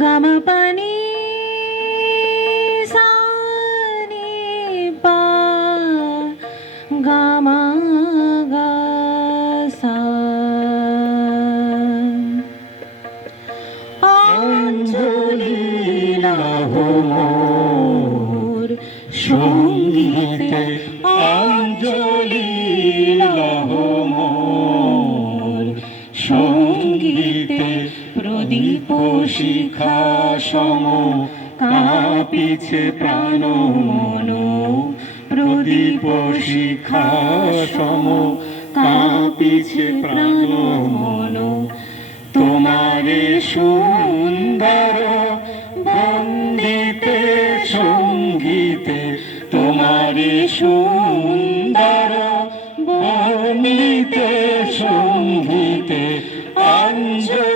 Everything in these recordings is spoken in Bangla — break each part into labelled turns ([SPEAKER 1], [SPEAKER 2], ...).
[SPEAKER 1] గమ పని సాని పా గమ గ సా অঞ্জলি লাহোর সঙ্গীতে অঞ্জলি লাহোর সঙ্গীতে প্রদীপ শিখা সম কাঁপিছে প্রাণ মন প্রদীপ শিখা সম কাঁপিছে প্রাণ মন, তোমারে সুন্দর বন্দিতে, সঙ্গীতে, তোমারে সুন্দর বন্দিতে, সঙ্গীতে, অঞ্জলি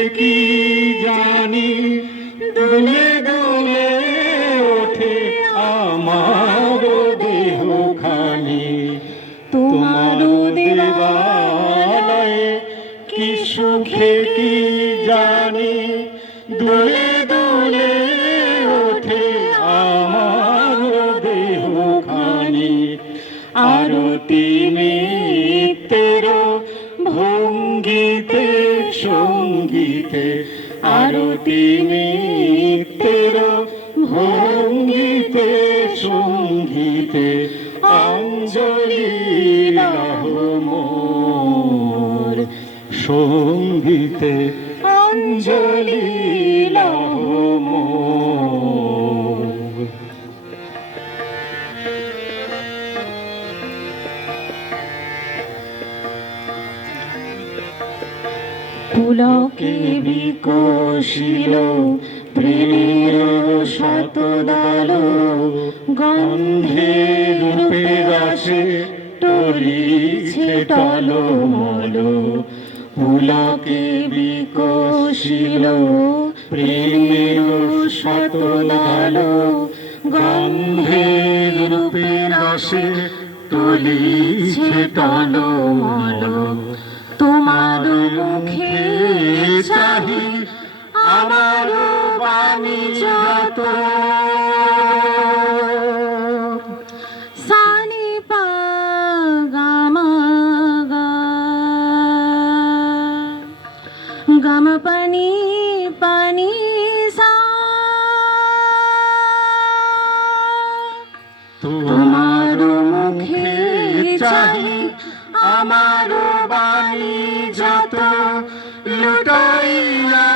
[SPEAKER 1] জানি দুলে দুলে ওঠে আমার দেহ খানি
[SPEAKER 2] তোমার দেবালয়ে
[SPEAKER 1] কি সুখে কি জানি দুলে দুলে ওঠে আমার দেহ খানি আরতি মিত্রের ভঙ্গিতে সঙ্গীতে অঞ্জলি লহমোর সঙ্গীতে অঞ্জলি লহমোর
[SPEAKER 2] পুলকে বিকশিল প্রেমের শতদল গন্ধে রূপে রসে টলিছে টলমল। পুলকে বিকশিল প্রেমের শতদল গন্ধে রূপে রসে টলিছে টলমল। তোমার মুখে চাহি আমার যত। সানি পা গামা পানি পানি সা।
[SPEAKER 1] তোমার মুখে চাহি আমার বাণী যত। লুটাইয়া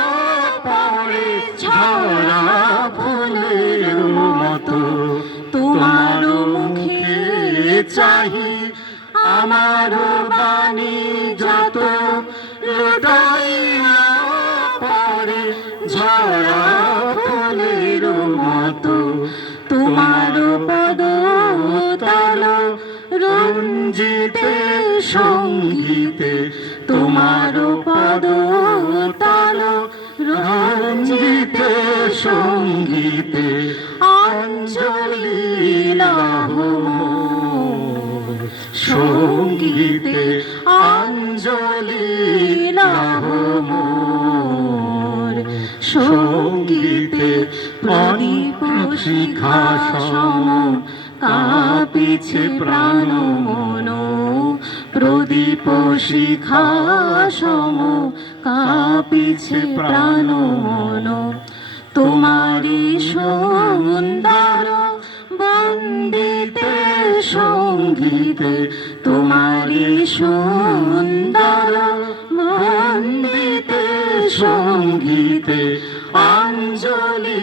[SPEAKER 1] চাহি, আমার বাণী যত পড়ে, ঝরা ফুলের মতো। তোমার পদ তল রঞ্জিতে, সঙ্গীতে। তোমার পদ তল রঞ্জিতে, সঙ্গীতে। সঙ্গীতে প্রদীপ শিখা সম কাঁপিছে প্রাণ মন, প্রদীপ শিখা সম কাঁপিছে প্রাণ মন। তোমারি সুন্দর বন্দিতে, সঙ্গীতে তোমারি সুন্দর সঙ্গীতে সঙ্গীতে অঞ্জলি